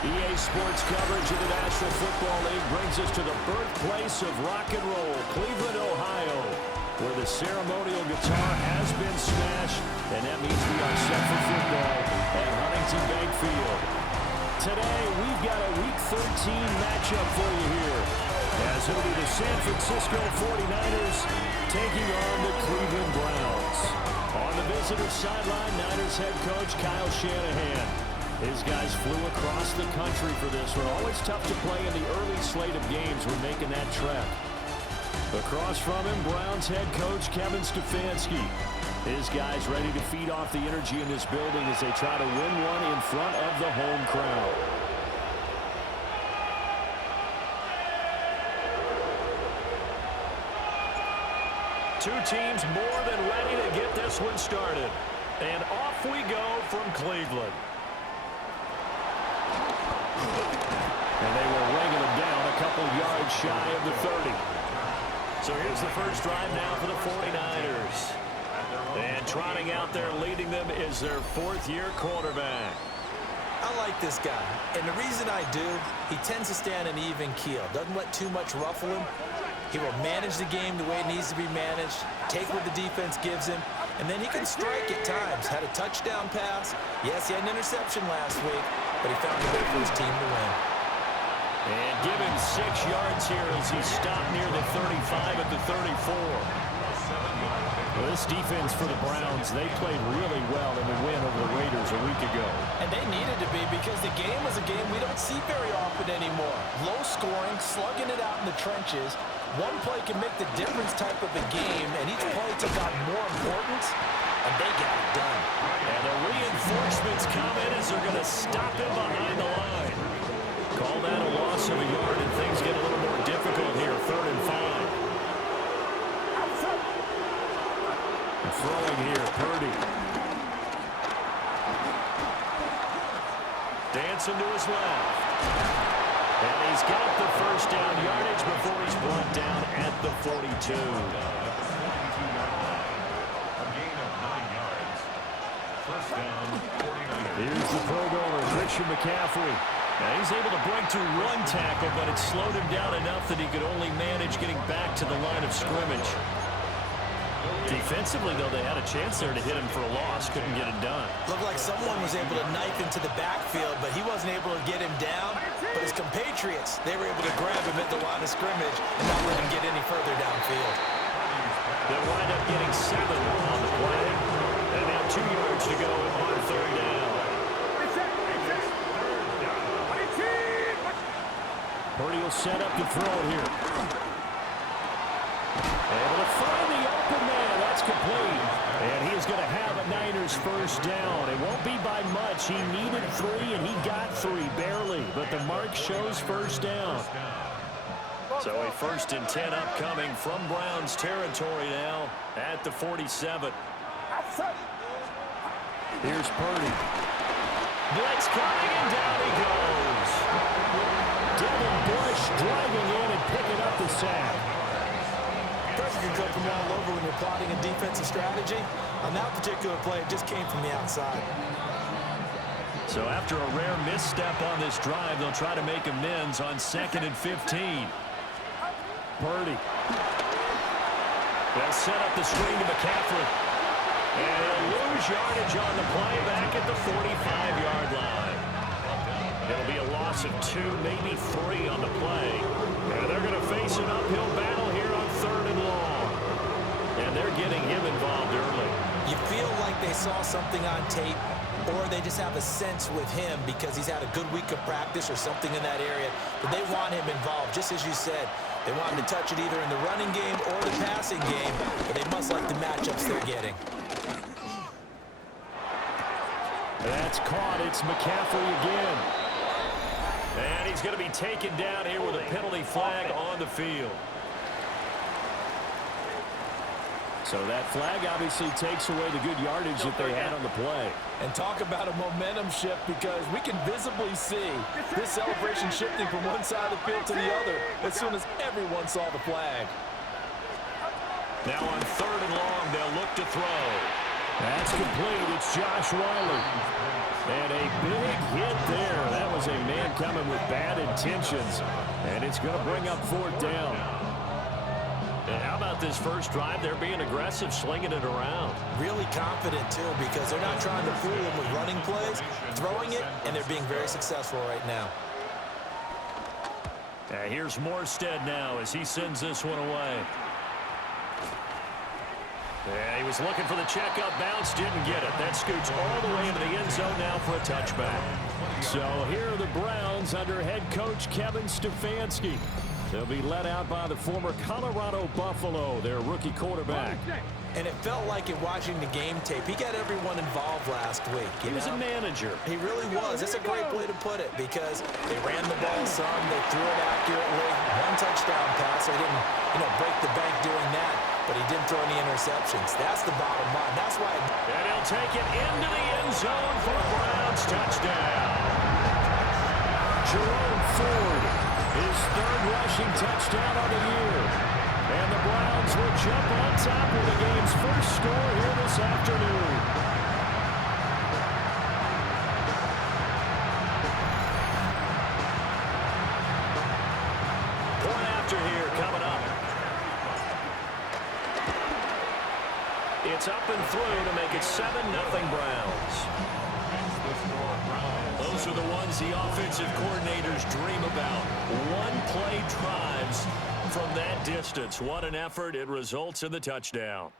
EA Sports coverage of the National Football League brings us to the birthplace of rock and roll, Cleveland, Ohio, where the ceremonial guitar has been smashed, and that means we are set for football at Huntington Bank Field. Today, we've got a Week 13 matchup for you here, as it'll be the San Francisco 49ers taking on the Cleveland Browns. On the visitor sideline, Niners head coach Kyle Shanahan. His guys flew across the country for this one. Always tough to play in the early slate of games when making that trek. Across from him, Browns head coach Kevin Stefanski. His guys ready to feed off the energy in this building as they try to win one in front of the home crowd. Two teams more than ready to get this one started. And off we go from Cleveland. And they will wrangle him down a couple yards shy of the 30. So here's the first drive now for the 49ers. And trotting out there leading them is their fourth-year quarterback. I like this guy, and the reason I do, he tends to stand an even keel. Doesn't let too much ruffle him. He will manage the game the way it needs to be managed, take what the defense gives him, and then he can strike at times. Had a touchdown pass. Yes, he had an interception last week, but he found a way for his team to win. And give him 6 yards here as he stopped near the 35 at the 34. Well, this defense for the Browns, they played really well in the win over the Raiders a week ago. And they needed to be because the game was a game we don't see very often anymore. Low scoring, slugging it out in the trenches. One play can make the difference type of a game, and each play took on more importance, and they got it done. And the reinforcements come in as they're going to stop him behind the line. Call that a loss of a yard, and things get a little more difficult here, 3rd and 5. Throwing here, Purdy. Dancing to his left. And he's got the first down yardage before he's brought down at the 42. Here's the Pro Bowler, Christian McCaffrey. Now he's able to break to one tackle, but it slowed him down enough that he could only manage getting back to the line of scrimmage. Defensively, though, they had a chance there to hit him for a loss. Couldn't get it done. Looked like someone was able to knife into the backfield, but he wasn't able to get him down. But his compatriots, they were able to grab him at the line of scrimmage and not let him get any further downfield. They'll wind up getting 7 on the play. And now 2 yards to go on 3rd down. Purdy will set up to throw here. Able to find the open man. That's complete. And he is going to have a Niners first down. It won't be by much. He needed 3, and he got 3, barely. But the mark shows first down. So a 1st and 10 upcoming from Browns territory now at the 47. Here's Purdy. Blitz coming, and down he goes. Devin Bush driving in and picking up the sack. Pressure can come from all over when you're plotting a defensive strategy. On that particular play, it just came from the outside. So after a rare misstep on this drive, they'll try to make amends on 2nd and 15. Purdy. They'll set up the screen to McCaffrey. And he'll lose yardage on the play back at the 45-yard line. It'll be a loss of 2, maybe 3 on the play. And they're going to face an uphill battle here on 3rd and long. And they're getting him involved early. You feel like they saw something on tape, or they just have a sense with him because he's had a good week of practice or something in that area, but they want him involved, just as you said. They want him to touch it either in the running game or the passing game, but they must like the matchups they're getting. That's caught. It's McCaffrey again. And he's going to be taken down here with a penalty flag on the field. So that flag obviously takes away the good yardage that they had on the play. And talk about a momentum shift, because we can visibly see this celebration shifting from one side of the field to the other as soon as everyone saw the flag. Now on 3rd and long, they'll look to throw. That's complete. It's Josh Riley. And a big hit there. That was a man coming with bad intentions. And it's going to bring up fourth down. And how about this first drive? They're being aggressive, slinging it around. Really confident, too, because they're not trying to fool them with running plays, throwing it, and they're being very successful right now. Here's Morstead now as he sends this one away. Yeah, he was looking for the check-up bounce, didn't get it. That scoots all the way into the end zone now for a touchback. So here are the Browns under head coach Kevin Stefanski. They'll be led out by the former Colorado Buffalo, their rookie quarterback. And it felt like in watching the game tape, he got everyone involved last week. He was a manager. He really was. That's a great way to put it because they ran the ball some, they threw it accurately. One touchdown pass. They didn't, break the bank doing that, but he didn't throw any interceptions. That's the bottom line. That's why. And he'll take it into the end zone for a Browns touchdown. Jerome Ford, his third rushing touchdown of the year. And the Browns will jump on top of the game's first score here this afternoon. Point after here coming up. It's up and through to make it 7-0 Browns. Those are the ones the offensive coordinators dream about. One-play drives from that distance. What an effort. It results in the touchdown.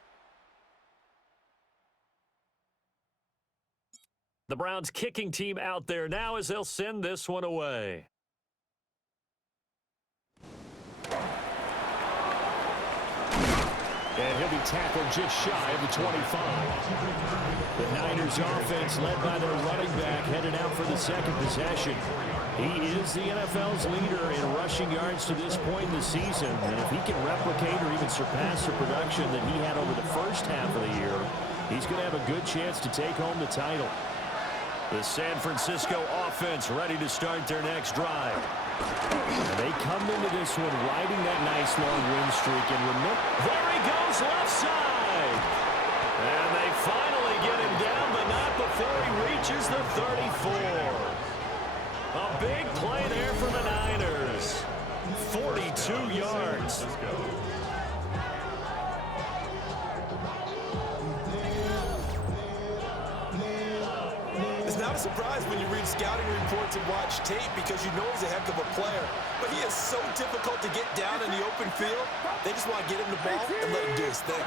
The Browns kicking team out there now as they'll send this one away. And he'll be tackled just shy of the 25. The Niners offense led by their running back headed out for the second possession. He is the NFL's leader in rushing yards to this point in the season. And if he can replicate or even surpass the production that he had over the first half of the year, he's going to have a good chance to take home the title. The San Francisco offense ready to start their next drive. And they come into this one riding that nice long win streak. And remember, there he goes left side. And they finally get him down, but not before he reaches the 34. A big play there for the Niners. 42 yards. It's not a surprise when you read scouting reports and watch tape because you know he's a heck of a player. But he is so difficult to get down in the open field. They just want to get him the ball and let him do his thing.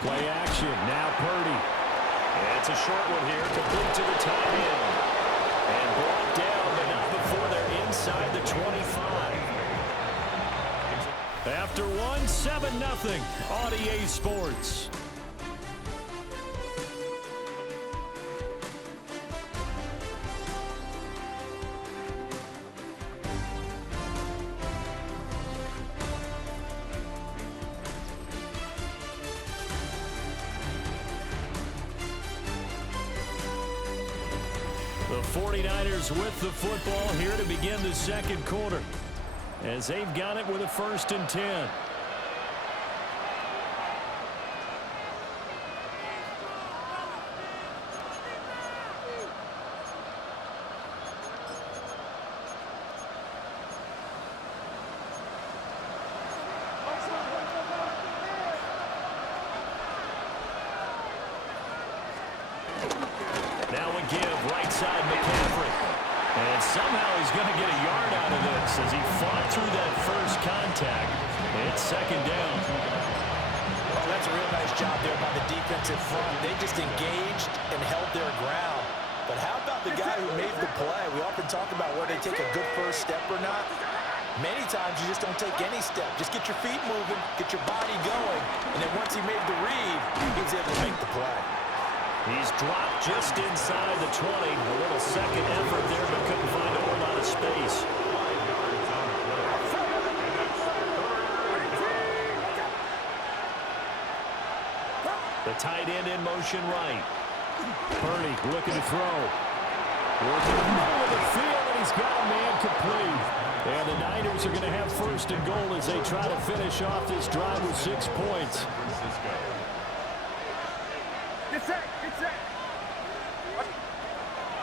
Play action. Now Purdy. And it's a short one here. Complete to the tight end. And brought down, but not before they're inside the 25. After one, 7-0. Audier Sports. The 49ers with the football here to begin the second quarter as they've got it with a 1st and 10. Now a give, right side McCaffrey. And somehow he's going to get a yard out of this as he fought through that first contact. It's 2nd down. Well, that's a real nice job there by the defensive front. They just engaged and held their ground. But how about the guy who made the play? We often talk about whether they take a good first step or not. Many times you just don't take any step. Just get your feet moving, get your body going. And then once he made the read, he was able to make the play. He's dropped just inside the 20. A little second effort there, but couldn't find a whole lot of space. The tight end in motion right. Purdy looking to throw. Working the middle of the field, and he's got a man complete. And the Niners are going to have 1st and goal as they try to finish off this drive with 6 points.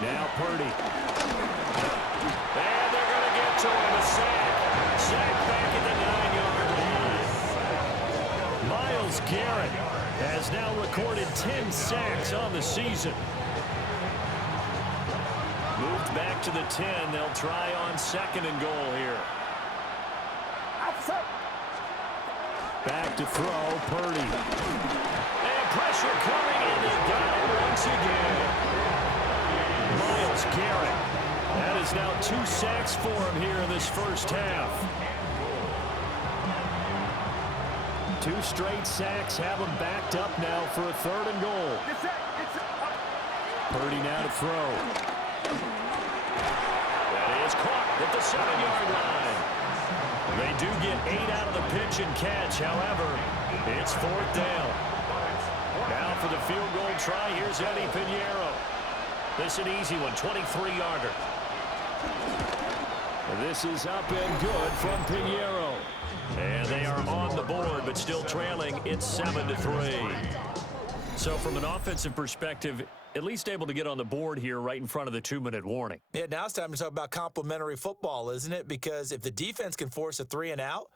Now Purdy. And they're going to get to him. A sack. Sack back at the 9-yard line. Myles Garrett has now recorded 10 sacks on the season. Moved back to the 10. They'll try on 2nd and goal here. Back to throw, Purdy. And pressure coming, and they got it once again. Myles Garrett. That is now 2 sacks for him here in this first half. 2 straight sacks have him backed up now for a 3rd and goal. Purdy now to throw. That is caught at the 7-yard line. They do get 8 out of the pitch and catch. However, it's 4th down. Now for the field goal try, here's Eddie Pinheiro. This is an easy one, 23-yarder. This is up and good from Pinheiro. And they are on the board, but still trailing. It's 7-3. So from an offensive perspective, at least able to get on the board here right in front of the 2-minute warning. Yeah, now it's time to talk about complementary football, isn't it? Because if the defense can force a 3-and-out,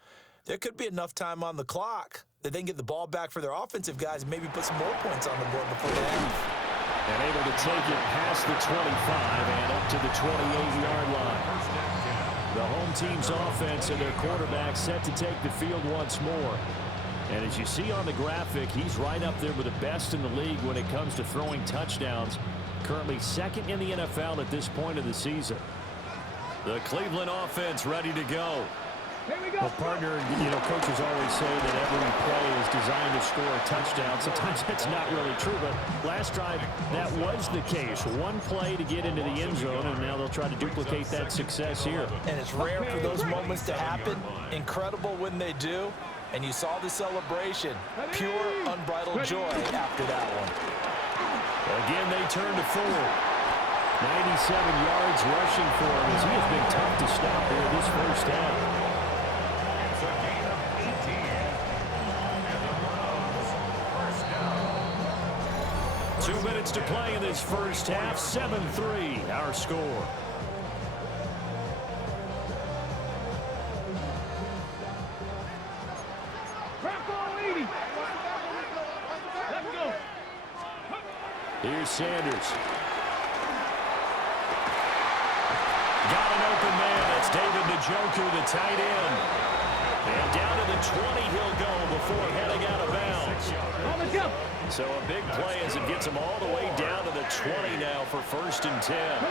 there could be enough time on the clock that they can get the ball back for their offensive guys and maybe put some more points on the board before the half. And able to take it past the 25 and up to the 28-yard line. The home team's offense and their quarterback set to take the field once more. And as you see on the graphic, he's right up there with the best in the league when it comes to throwing touchdowns. Currently 2nd in the NFL at this point of the season. The Cleveland offense ready to go. Well, partner, coaches always say that every play is designed to score a touchdown. Sometimes that's not really true, but last drive, that was the case. One play to get into the end zone, and now they'll try to duplicate that success here. And it's rare for those moments to happen. Incredible when they do. And you saw the celebration. Pure, unbridled joy after that one. Again, they turn to forward. 97 yards rushing for him as he has been tough to stop here this first half. 2 minutes to play in this first half. 7-3, our score. Here's Sanders. Got an open man. That's David Njoku, the tight end. And down to the 20 he'll go before heading out of bounds. So a big play as it gets him all the way down to the 20 now for 1st and 10.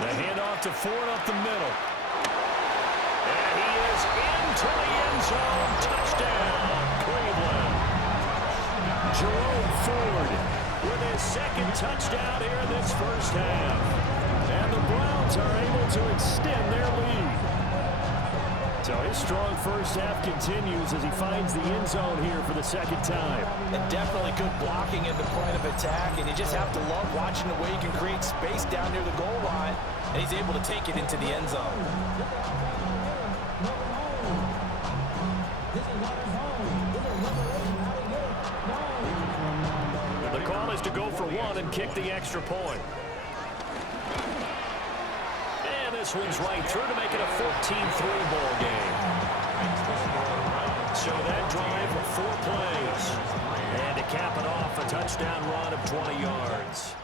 The handoff to Ford up the middle. And he is into the end zone. Touchdown, Cleveland. Jerome Ford with his 2nd touchdown here in this first half. And the Browns are able to extend their lead. So his strong first half continues as he finds the end zone here for the 2nd time. And definitely good blocking in the point of attack, and you just have to love watching the way he can create space down near the goal line, and he's able to take it into the end zone. The call is to go for 1 and kick the extra point. This one's right through to make it a 14-3 ball game. So that drive, 4 plays. And to cap it off, a touchdown run of 20 yards.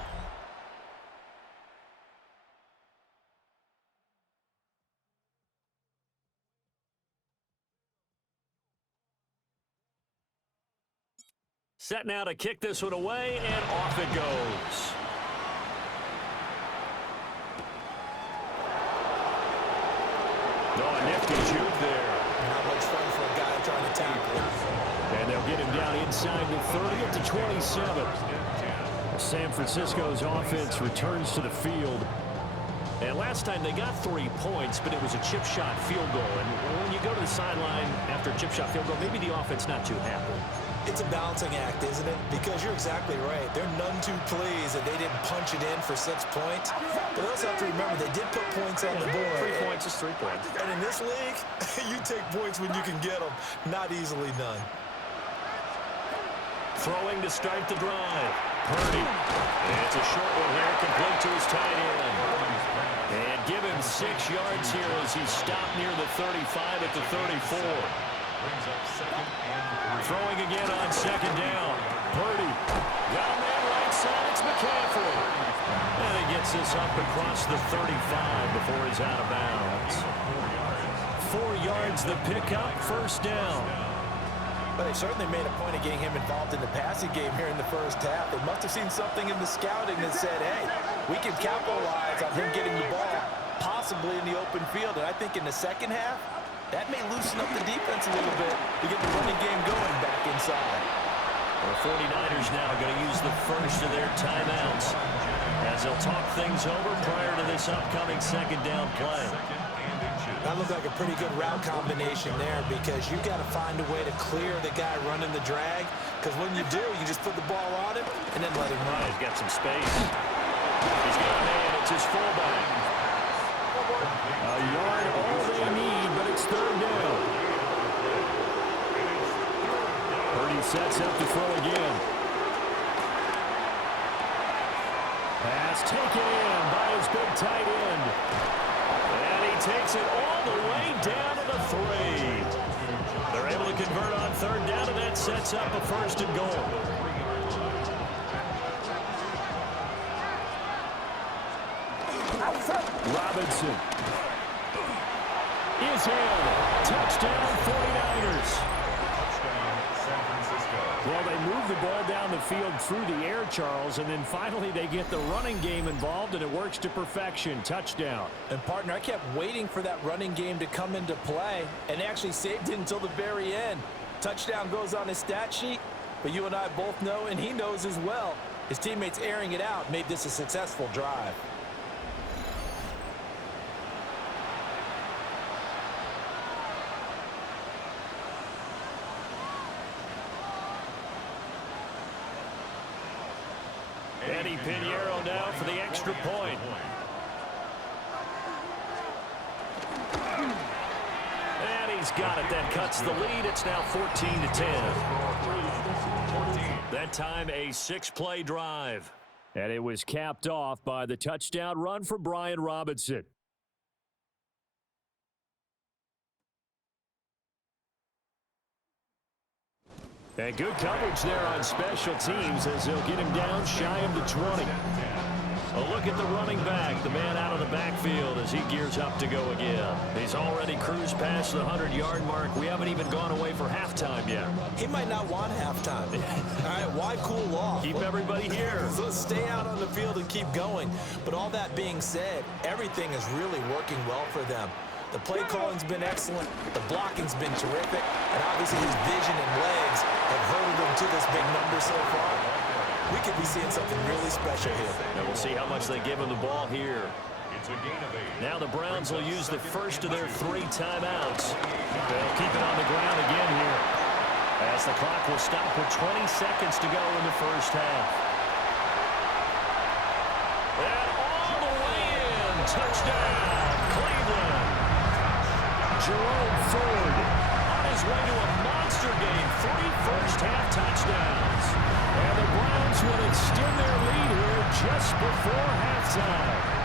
Set now to kick this one away, and off it goes. Oh, a nifty juke there. Not much fun for a guy trying to tackle him. And they'll get him down inside the 30 at the 27. San Francisco's offense returns to the field. And last time they got 3 points, but it was a chip shot field goal. And when you go to the sideline after a chip shot field goal, maybe the offense not too happy. It's a balancing act, isn't it? Because you're exactly right. They're none too pleased that they didn't punch it in for 6 points. But they also have to remember they did put points on the board. 3 points is 3 points. And in this league, you take points when you can get them, not easily done. Throwing to start the drive. Purdy. And it's a short one here, complete to his tight end. And give him 6 yards here as he's stopped near the 35 at the 34. Throwing again on second down. Purdy. Got a man right side. It's McCaffrey. And he gets this up across the 35 before he's out of bounds. 4 yards the pickup, first down. But they certainly made a point of getting him involved in the passing game here in the first half. They must have seen something in the scouting that said, hey, we can capitalize on him getting the ball, possibly in the open field. And I think in the second half, that may loosen up the defense a little bit to get the running game going back inside. The 49ers now going to use the first of their timeouts as they'll talk things over prior to this upcoming second down play. That looked like a pretty good route combination there because you've got to find a way to clear the guy running the drag, because when you do, you just put the ball on him and then let him run. He's got some space. He's got a man. It's his fullback. A yard all they need, but it's third down. Purdy sets up to throw again. Pass taken in by his big tight end. And he takes it all the way down to the 3. They're able to convert on third down, and that sets up a first and goal. Robinson is in. Touchdown 49ers. Well, they move the ball down the field through the air, Charles, and then finally they get the running game involved, and it works to perfection. Touchdown. And, partner, I kept waiting for that running game to come into play, and actually saved it until the very end. Touchdown goes on his stat sheet, but you and I both know, and he knows as well, his teammates airing it out made this a successful drive. Eddie Pinheiro now for the extra point. And he's got it. That cuts the lead. It's now 14-10. That time a 6-play drive. And it was capped off by the touchdown run for Brian Robinson. And good coverage there on special teams as they'll get him down shy of the 20. A look at the running back, the man out of the backfield as he gears up to go again. He's already cruised past the 100-yard mark. We haven't even gone away for halftime yet. He might not want halftime. All right, why cool off? Keep everybody here. Let's stay out on the field and keep going. But all that being said, everything is really working well for them. The play calling's been excellent. The blocking's been terrific. And obviously his vision and legs have hurtled him to this big number so far. We could be seeing something really special here. And we'll see how much they give him the ball here. Now the Browns will use the first of their 3 timeouts. They'll keep it on the ground again here, as the clock will stop with 20 seconds to go in the first half. And all the way in. Touchdown, Cleveland. Jerome Ford on his way to a monster game. 3 first-half touchdowns. And the Browns will extend their lead here just before halftime.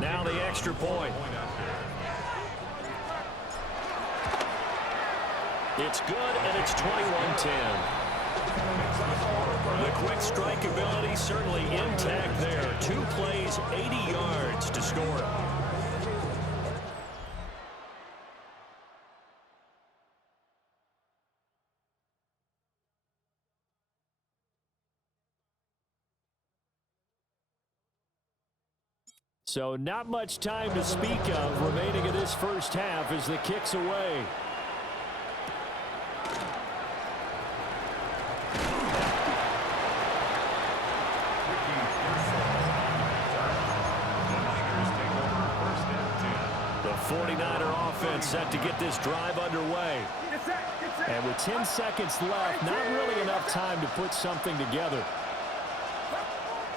Now the extra point. It's good, and it's 21-10. The quick strike ability certainly intact there. 2 plays, 80 yards to score it. So not much time to speak of remaining in this first half as the kick's away. The 49er offense set to get this drive underway. And with 10 seconds left, not really enough time to put something together.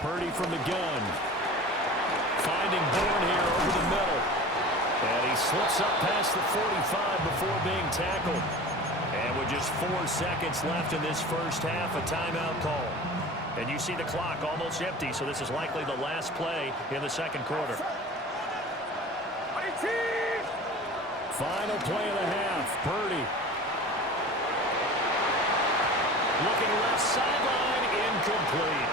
Purdy from the gun. Finding Bourne here over the middle. And he slips up past the 45 before being tackled. And with just 4 seconds left in this first half, a timeout call. And you see the clock almost empty, so this is likely the last play in the second quarter. Final play of the half, Purdy. Looking left sideline, incomplete.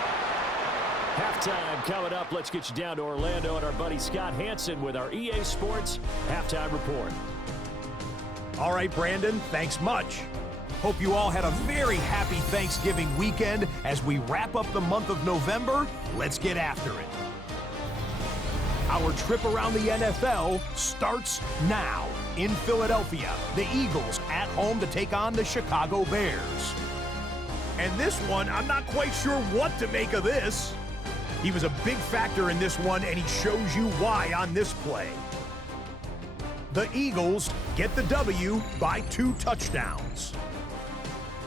Halftime coming up. Let's get you down to Orlando and our buddy Scott Hansen with our EA Sports Halftime Report. All right, Brandon, thanks much. Hope you all had a very happy Thanksgiving weekend. As we wrap up the month of November, let's get after it. Our trip around the NFL starts now. In Philadelphia, the Eagles at home to take on the Chicago Bears. And this one, I'm not quite sure what to make of this. He was a big factor in this one, and he shows you why on this play. The Eagles get the W by 2 touchdowns.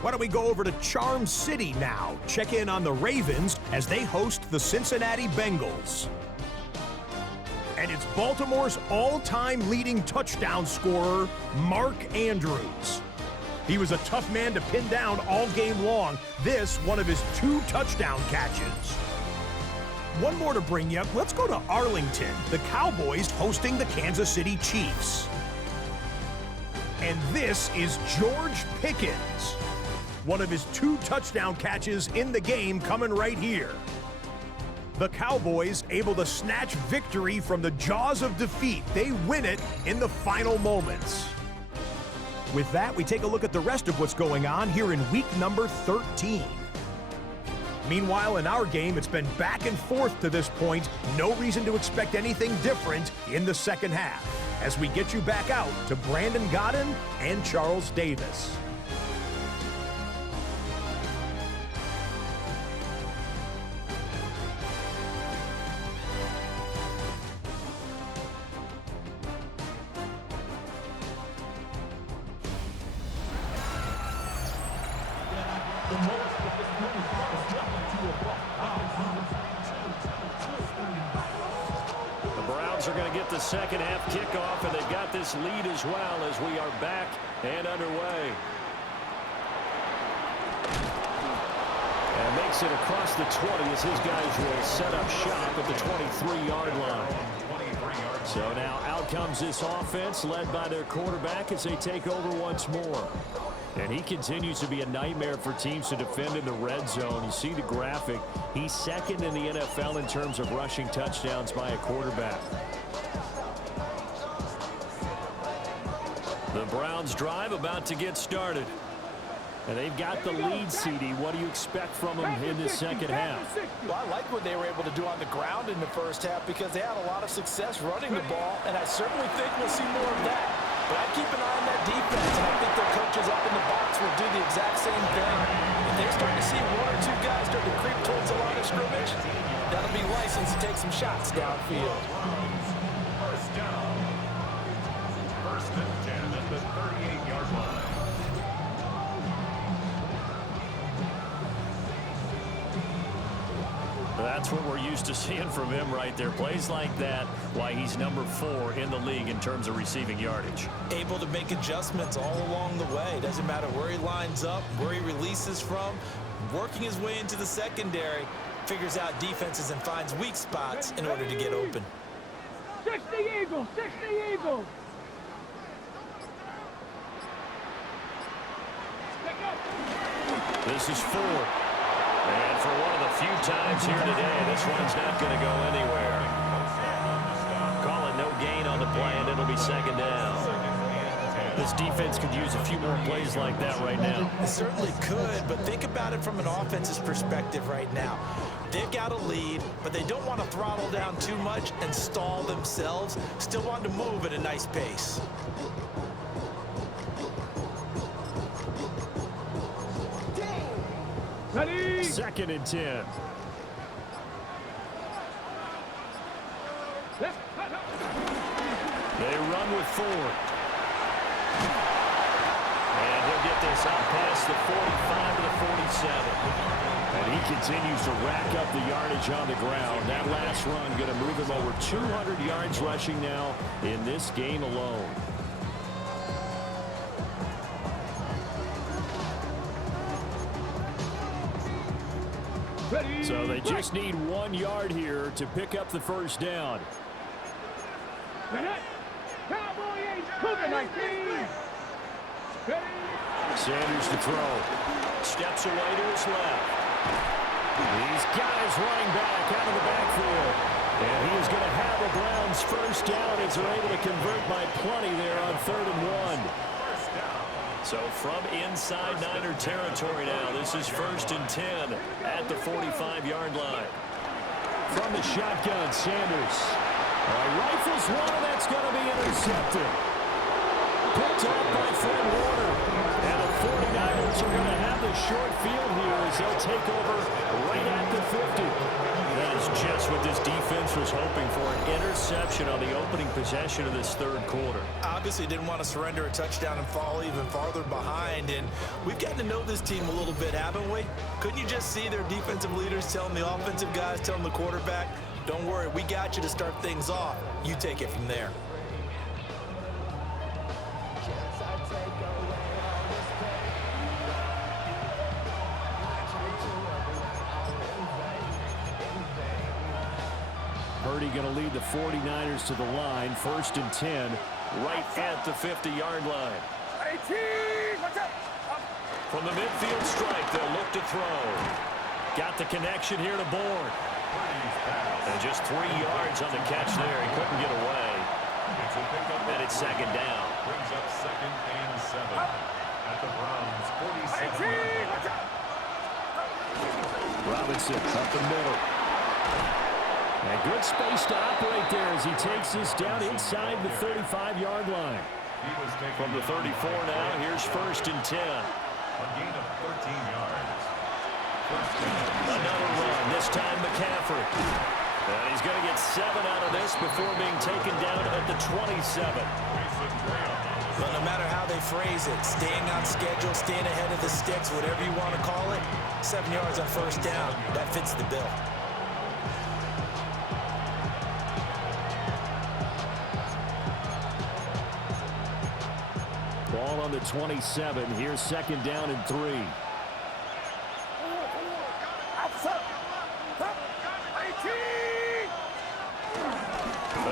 Why don't we go over to Charm City now? Check in on the Ravens as they host the Cincinnati Bengals. And it's Baltimore's all-time leading touchdown scorer, Mark Andrews. He was a tough man to pin down all game long. This, one of his 2 touchdown catches. One more to bring you. Let's go to Arlington. The Cowboys hosting the Kansas City Chiefs. And this is George Pickens. One of his 2 touchdown catches in the game coming right here. The Cowboys able to snatch victory from the jaws of defeat. They win it in the final moments. With that, we take a look at the rest of what's going on here in week number 13. Meanwhile, in our game, it's been back and forth to this point. No reason to expect anything different in the second half, as we get you back out to Brandon Godden and Charles Davis. Are going to get the second half kickoff, and they've got this lead as well as we are back and underway. And makes it across the 20 as his guys will set up shop at the 23-yard line. So now out comes this offense led by their quarterback as they take over once more. And he continues to be a nightmare for teams to defend in the red zone. You see the graphic. He's second in the NFL in terms of rushing touchdowns by a quarterback. The Browns drive about to get started. And they've got the lead, CD. What do you expect from them in this second half? Well, I like what they were able to do on the ground in the first half because they had a lot of success running the ball, and I certainly think we'll see more of that. But I'd keep an eye on that defense, and I think their coaches up in the box will do the exact same thing. If they're starting to see 1 or 2 guys start to creep towards the line of scrimmage, that'll be license to take some shots downfield. First down. First and 10 at the 38-yard line. That's what we're used to seeing from him right there. Plays like that, why he's number 4 in the league in terms of receiving yardage. Able to make adjustments all along the way. Doesn't matter where he lines up, where he releases from. Working his way into the secondary, figures out defenses and finds weak spots in order to get open. 60 Eagles, 60 Eagles. This is 4. And for one of the few times here today, this one's not going to go anywhere. Call it no gain on the play, and it'll be second down. This defense could use a few more plays like that right now. It certainly could, but think about it from an offense's perspective right now. They've got a lead, but they don't want to throttle down too much and stall themselves. Still want to move at a nice pace. Ready? Second and 10. They run with 4. And he'll get this out past the 45 to the 47. And he continues to rack up the yardage on the ground. That last run going to move him over 200 yards rushing now in this game alone. So they just need 1 yard here to pick up the first down. Sanders to throw. Steps away to his left. These guys running back out of the backfield. And he is going to have the Browns first down as they're able to convert by plenty there on 3rd and 1. So from inside Niner territory now, this is 1st and 10 at the 45-yard line. From the shotgun, Sanders. Rifles one, and that's going to be intercepted. Picked off by Fred Warner. And the 49ers are going to have the short field here as they'll take over right at the 50. That is just what this defense was hoping for, an interception on the opening possession of this 3rd quarter. Obviously didn't want to surrender a touchdown and fall even farther behind, and we've gotten to know this team a little bit, haven't we? Couldn't you just see their defensive leaders telling the offensive guys, telling the quarterback, don't worry, we got you to start things off. You take it from there. Purdy going to lead the 49ers to the line, 1st and 10, right at the 50-yard line. From the midfield strike, they'll look to throw. Got the connection here to Bourne. And just 3 yards on the catch there. He couldn't get away. And it's 2nd down. Brings up 2nd and 7 at the Browns' 47-yard line. Robinson up the middle. And good space to operate there as he takes this down inside the 35-yard line. From the 34 now, here's 1st and 10. A gain of 13 yards. Another run, this time McCaffrey. And he's going to get 7 out of this before being taken down at the 27. But no matter how they phrase it, staying on schedule, staying ahead of the sticks, whatever you want to call it, 7 yards on 1st down, that fits the bill. Ball on the 27. Here's 2nd down and 3.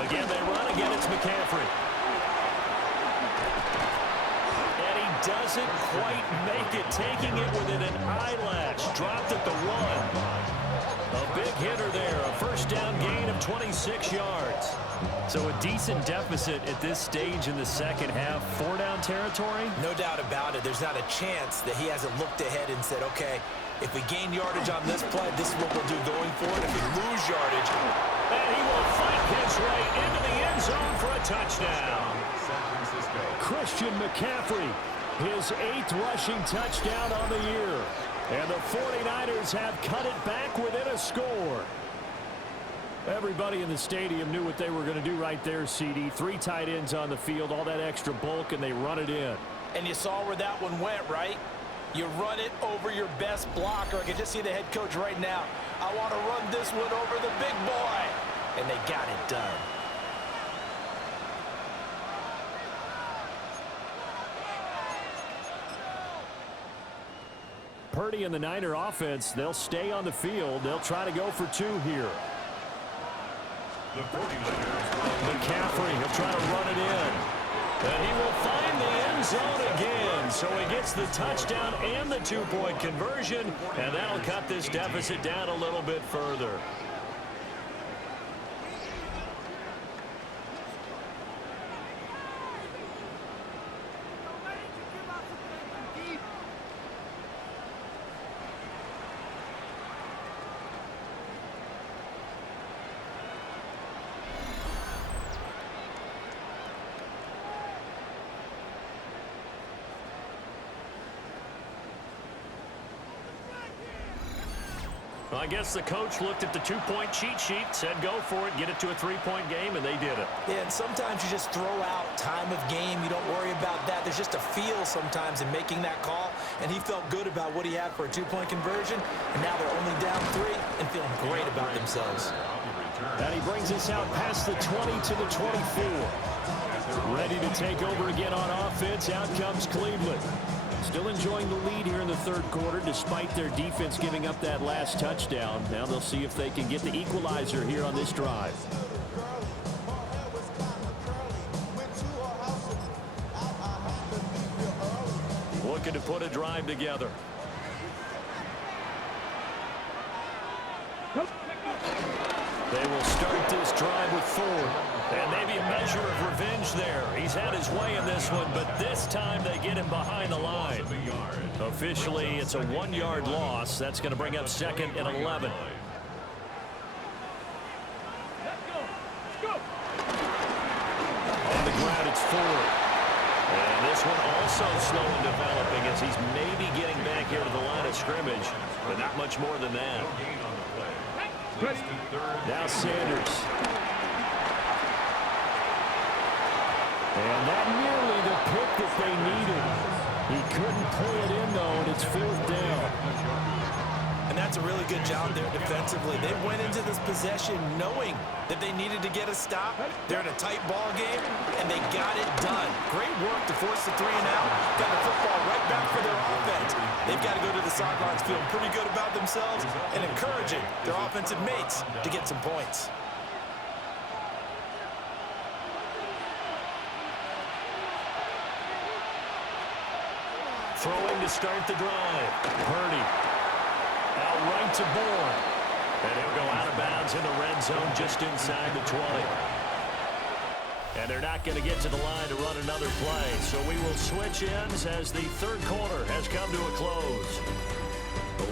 Again, they run. Again, it's McCaffrey. And he doesn't quite make it, taking it within an eyelash. Dropped at the 1. A big hitter there. A 1st down gain of 26 yards. So a decent deficit at this stage in the 2nd half. 4-down territory? No doubt about it. There's not a chance that he hasn't looked ahead and said, okay, if we gain yardage on this play, this is what we'll do going forward. If we lose yardage, and he will fight his way into the end zone for a touchdown. San Francisco. Christian McCaffrey, his 8th rushing touchdown on the year. And the 49ers have cut it back within a score. Everybody in the stadium knew what they were going to do right there, CD. 3 tight ends on the field, all that extra bulk, and they run it in. and you saw where that one went, right? You run it over your best blocker. I can just see the head coach right now. I want to run this one over the big boy. And they got it done. Purdy and the Niner offense, they'll stay on the field. They'll try to go for 2 here. The 49ers. McCaffrey, he'll try to run it in. And he will find the end zone again. So he gets the touchdown and the 2-point conversion. And that'll cut this deficit down a little bit further. I guess the coach looked at the two-point cheat sheet, said go for it, get it to a three-point game, and they did it. Yeah, and sometimes you just throw out time of game. You don't worry about that. There's just a feel sometimes in making that call, and he felt good about what he had for a two-point conversion, and now they're only down 3 and feeling great about themselves. And he brings us out past the 20 to the 24. Ready to take over again on offense. Out comes Cleveland. Still enjoying the lead here in the third quarter despite their defense giving up that last touchdown. Now they'll see if they can get the equalizer here on this drive. Looking to put a drive together. They will start this drive with Ford. And maybe a measure of revenge there. He's had his way in this one, but this time they get him behind the line. Officially, it's a 1-yard loss. That's going to bring up 2nd and 11. On the ground, it's Ford. And this one also slow in developing as he's maybe getting back here to the line of scrimmage, but not much more than that. Now Sanders. And that nearly the pick that they needed. He couldn't pull it in, though, and it's 4th down. And that's a really good job there defensively. They went into this possession knowing that they needed to get a stop. They're in a tight ball game, and they got it done. Great work to force the 3 and out. Got the football right back for their offense. They've got to go to the sidelines feeling pretty good about themselves and encouraging their offensive mates to get some points. Throwing to start the drive. Purdy. Out right to Bourne. And he'll go out of bounds in the red zone just inside the 20. And they're not going to get to the line to run another play. So we will switch ends as the third quarter has come to a close.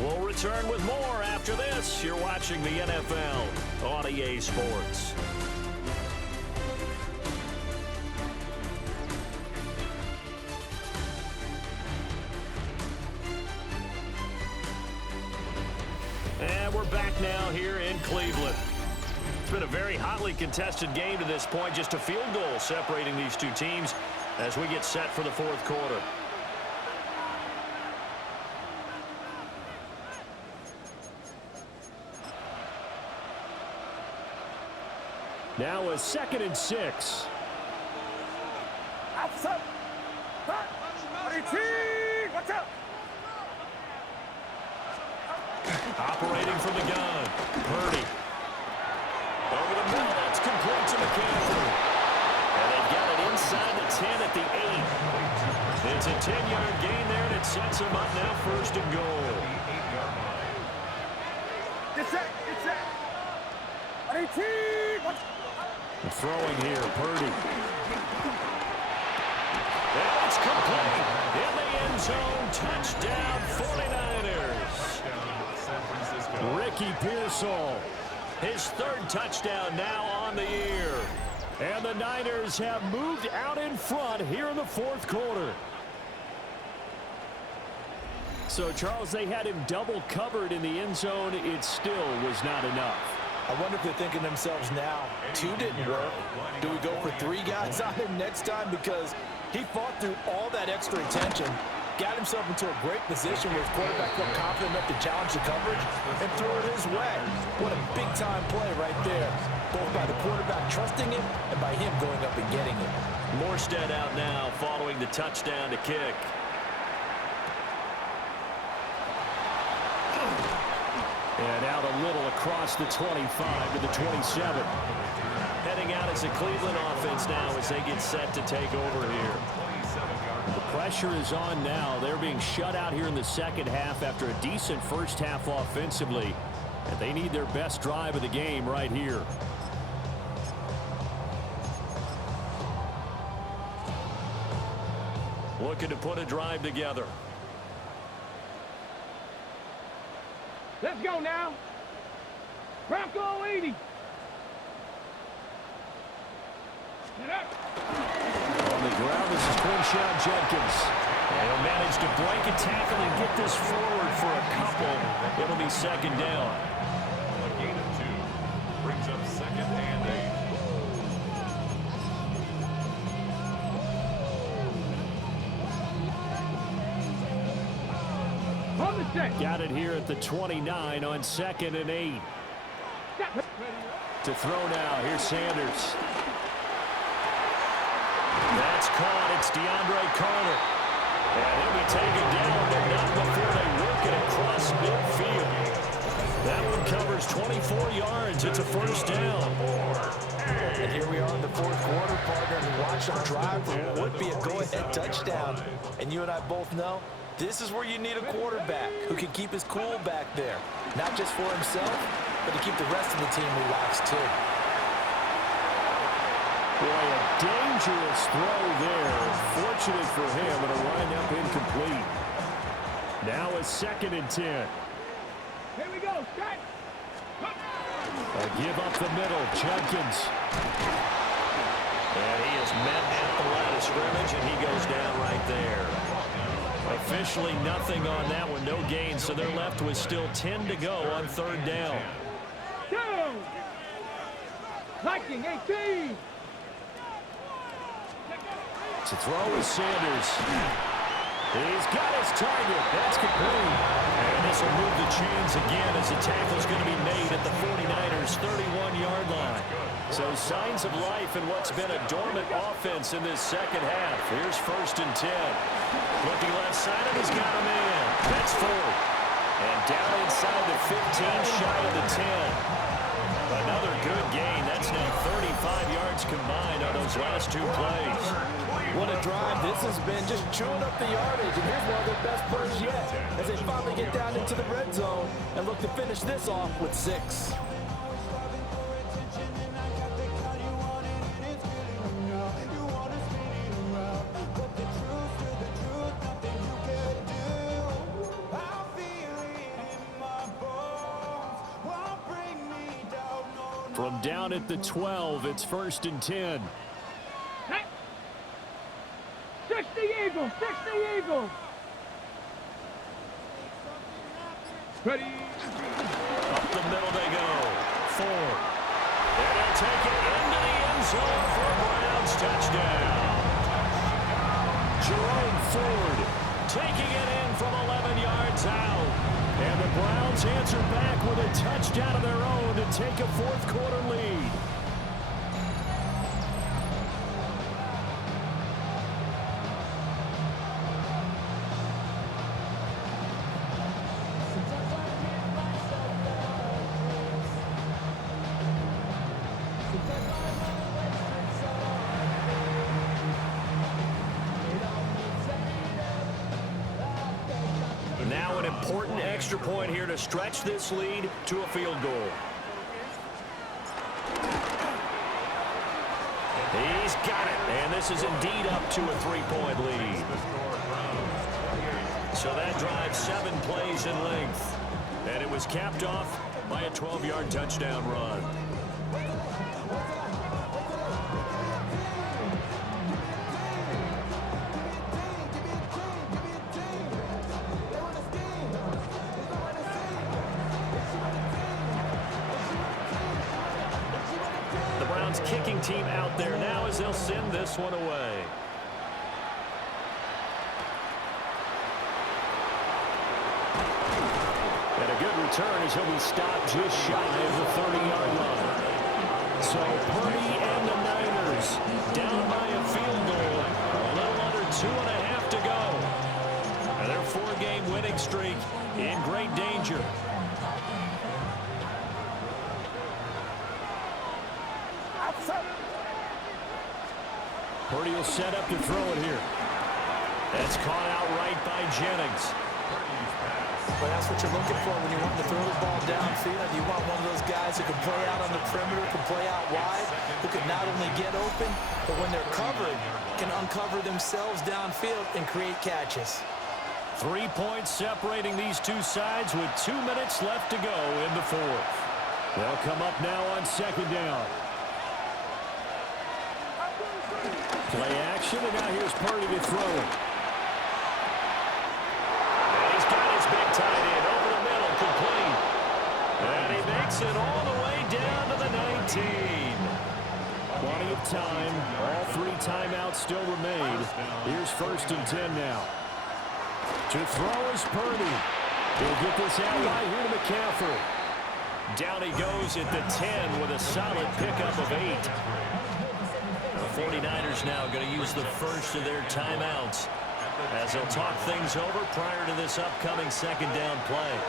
We'll return with more after this. You're watching the NFL on EA Sports. And we're back now here in Cleveland. It's been a very hotly contested game to this point. Just a field goal separating these two teams as we get set for the fourth quarter. Now a 2nd and 6. Outside. Watch out. Operating from the gun. Purdy. Over the middle. That's complete to McCaffrey. And they've got it inside the 10 at the 8. It's a 10-yard gain there, and it sets them up now 1st and goal. Get set. Throwing here, Purdy. And it's complete. In the end zone. Touchdown, 49ers. Ricky Pearsall. His 3rd touchdown now on the year. And the Niners have moved out in front here in the fourth quarter. So, Charles, they had him double covered in the end zone. It still was not enough. I wonder if they're thinking to themselves now, 2 didn't work. Do we go for 3 guys on him next time? Because he fought through all that extra attention, got himself into a great position where his quarterback felt confident enough to challenge the coverage and throw it his way. What a big-time play right there, both by the quarterback trusting him and by him going up and getting it. Morstead out now following the touchdown to kick. And out a little across the 25 to the 27. Heading out as a Cleveland offense now as they get set to take over here. The pressure is on now. They're being shut out here in the second half after a decent first half offensively. And they need their best drive of the game right here. Looking to put a drive together. Let's go now. Bronco 80. On the ground, this is Quinshawn Jenkins. And he'll manage to break a tackle and get this forward for a couple. It'll be second down. A gain of 2 brings up second and 8. On the set. Got it here at the 29 on second and 8. To throw now. Here's Sanders. That's caught. It's DeAndre Carter. And he'll be taken down, but not before they work it across midfield. That one covers 24 yards. It's a first down. And here we are in the fourth quarter, partner, and watch them drive for what would be a go-ahead touchdown. And you and I both know this is where you need a quarterback who can keep his cool back there. Not just for himself, but to keep the rest of the team relaxed too. Boy, a dangerous throw there. Fortunate for him, it'll wind up incomplete. Now a second and 10. Here we go. Set. A give up the middle. Judkins. And he is met at the line of scrimmage, and he goes down right there. Officially nothing on that one. No gain, so they're left with still 10 to go on third down. Down. Liking 18. To throw is Sanders. He's got his target. That's complete. And this will move the chains again as the tackle's going to be made at the 49ers' 31-yard line. So signs of life in what's been a dormant offense in this second half. Here's first and 10. Looking left side, and he's got a man. That's fourth. And down inside the 15, shy of the 10. Another good gain. That's now 35 yards combined on those last two plays. What a drive this has been, just chewing up the yardage. And here's one of their best plays yet as they finally get down into the red zone and look to finish this off with 6. From down at the 12, it's first and 10. Fix the Eagle. Fix the Eagle. Ready. Up the middle they go. Ford. And they'll take it into the end zone for a Browns touchdown. Jerome Ford taking it in from 11 yards out. And the Browns answer back with a touchdown of their own to take a fourth quarter lead. Now an important extra point here to stretch this lead to a field goal. He's got it, and this is indeed up to a 3-point lead. So that drives 7 plays in length, and it was capped off by a 12-yard touchdown run. Kicking team out there now as they'll send this one away. And a good return as he'll be stopped just shy of the 30-yard line. So Purdy and the Niners down by a field goal. A little under 2.5 to go. And their 4-game winning streak in great danger. Purdy will set up to throw it here. That's caught out right by Jennings. But that's what you're looking for when you want to throw the ball downfield. You want one of those guys who can play out on the perimeter, can play out wide, who can not only get open, but when they're covered, can uncover themselves downfield and create catches. 3 points separating these two sides with 2 minutes left to go in the fourth. They'll come up now on second down. Play action, and now here's Purdy to throw it. takes it all the way down to the 19. Plenty of time. All 3 timeouts still remain. Here's 1st and 10 now. To throw is Purdy. He'll get this out right here to McCaffrey. Down he goes at the 10 with a solid pickup of 8. The 49ers now going to use the first of their timeouts as they'll talk things over prior to this upcoming 2nd down play.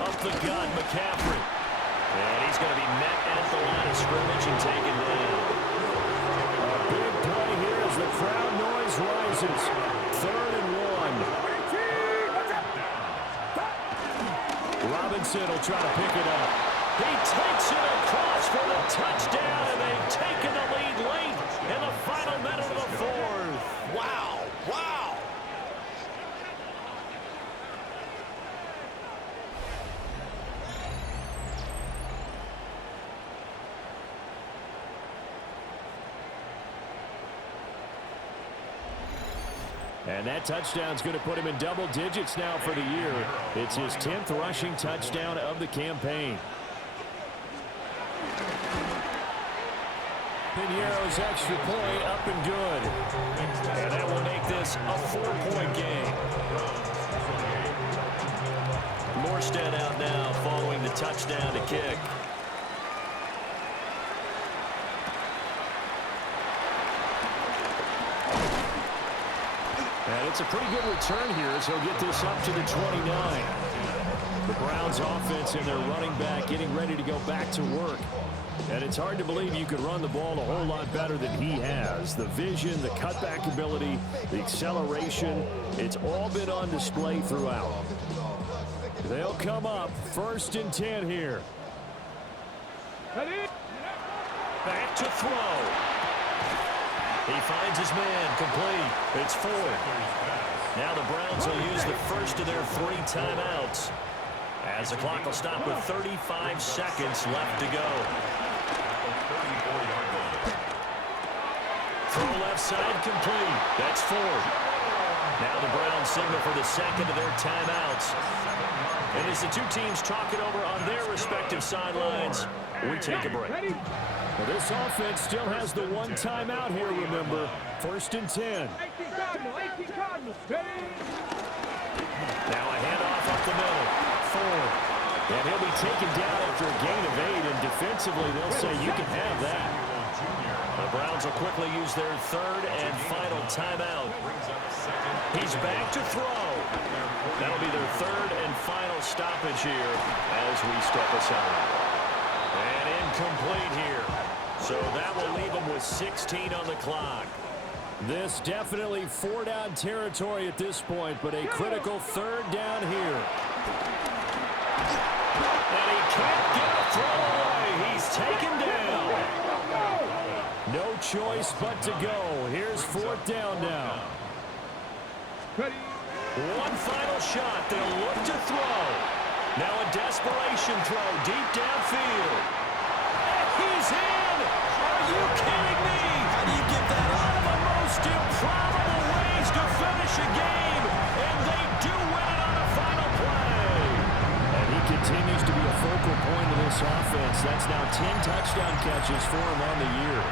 Up the gut, McCaffrey. And he's going to be met at the line of scrimmage and taken down. A big play here as the crowd noise rises. 3rd and 1. Robinson will try to pick it up. He takes it across for the touchdown, and they've taken the lead late in the final minute of the 4th. Wow, wow. And that touchdown's going to put him in double digits now for the year. It's his 10th rushing touchdown of the campaign. Piñeiro's extra point up and good. And that will make this a 4-point game. Morstead out now following the touchdown to kick. And it's a pretty good return here as he'll get this up to the 29. The Browns offense and their running back getting ready to go back to work. And it's hard to believe you could run the ball a whole lot better than he has. The vision, the cutback ability, the acceleration, it's all been on display throughout. They'll come up 1st and 10 here. Back to throw. He finds his man complete. It's Ford. Now the Browns will use the first of their 3 timeouts as the clock will stop with 35 seconds left to go. Throw left side complete. That's Ford. Now the Browns signal for the 2nd of their timeouts. And as the 2 teams talk it over on their respective sidelines, we take a break. Well, this offense still has the 1 timeout here, remember. 1st and 10. Now a handoff up the middle. Ford. And he'll be taken down after a gain of 8, and defensively they'll say you can have that. The Browns will quickly use their 3rd and final timeout. He's back to throw. That'll be their 3rd and final stoppage here as we step aside. And incomplete here. So that will leave them with 16 on the clock. This definitely 4-down territory at this point, but a critical 3rd down here. And he can't get a throw away. He's taken down. No choice but to go. Here's 4th down now. One final shot. They'll look to throw. Now a desperation throw deep downfield. And he's in. Are you kidding me? How do you give that One up? of the most improbable ways to finish a game. And they do win it on the final play. And he continues to be a focal point of this offense. That's now 10 touchdown catches for him on the year.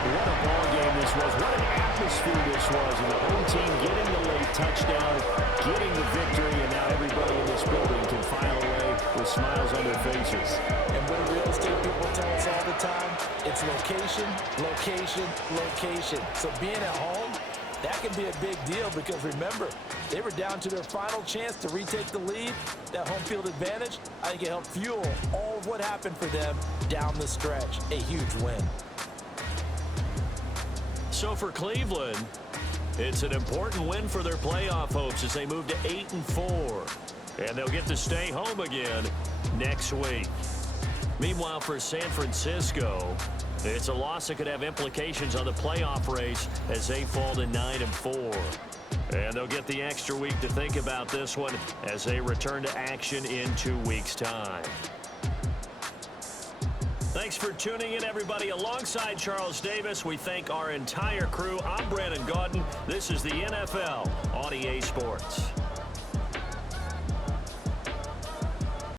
What a ball game this was. What an atmosphere this was. And the home team getting the late touchdown, getting the victory, and now everybody in this building can file away with smiles on their faces. And what do real estate people tell us all the time? It's location, location, location. So being at home, that can be a big deal because remember, they were down to their final chance to retake the lead. That home field advantage, I think it helped fuel all of what happened for them down the stretch. A huge win. So for Cleveland, it's an important win for their playoff hopes as they move to 8-4. And they'll get to stay home again next week. Meanwhile, for San Francisco, it's a loss that could have implications on the playoff race as they fall to 9-4. And they'll get the extra week to think about this one as they return to action in 2 weeks' time. Thanks for tuning in, everybody. Alongside Charles Davis, we thank our entire crew. I'm Brandon Gaudin. This is the NFL on EA Sports.